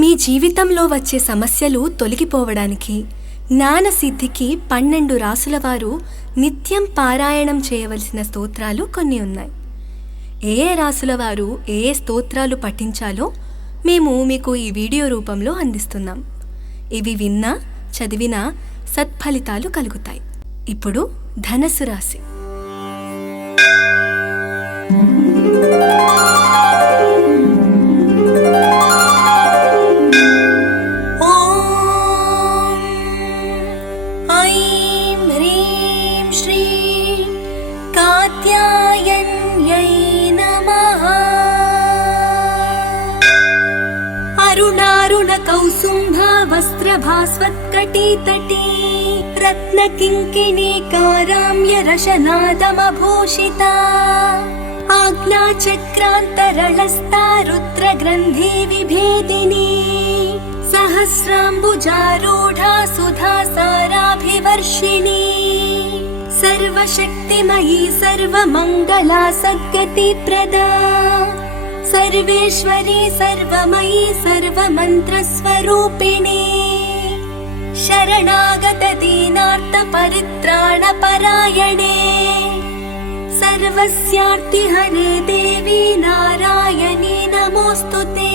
మీ జీవితంలో వచ్చే సమస్యలు తొలగిపోవడానికి జ్ఞానసిద్ధికి 12 రాసుల వారు నిత్యం పారాయణం చేయవలసిన స్తోత్రాలు కొన్ని ఉన్నాయి. ఏ రాసుల వారు ఏ స్తోత్రాలు పఠించాలో మేము మీకు ఈ వీడియో రూపంలో అందిస్తున్నాం. ఇవి విన్నా చదివినా సత్ఫలితాలు కలుగుతాయి. ఇప్పుడు ధనస్సు రాశి. कौसुम्भा वस्त्रभास्वत्कटितटी रत्नकिङ्किणीकाराम्यरशनादमभूषिता आज्ञाचक्रान्तरलस्ता रुद्रग्रन्थि विभेदिनी सहस्राम्बुजारूढा सुधासाराभिवर्षिणी सर्वशक्तिमयी सर्वमङ्गला सद्गतिप्रदा सर्वेश्वरी सर्वमयी सर्वमन्त्रस्वरूपिणी शरणागत दीनार्थ परित्राण परायणे सर्वस्यार्तिहरे देवी नारायणी नमोस्तुते।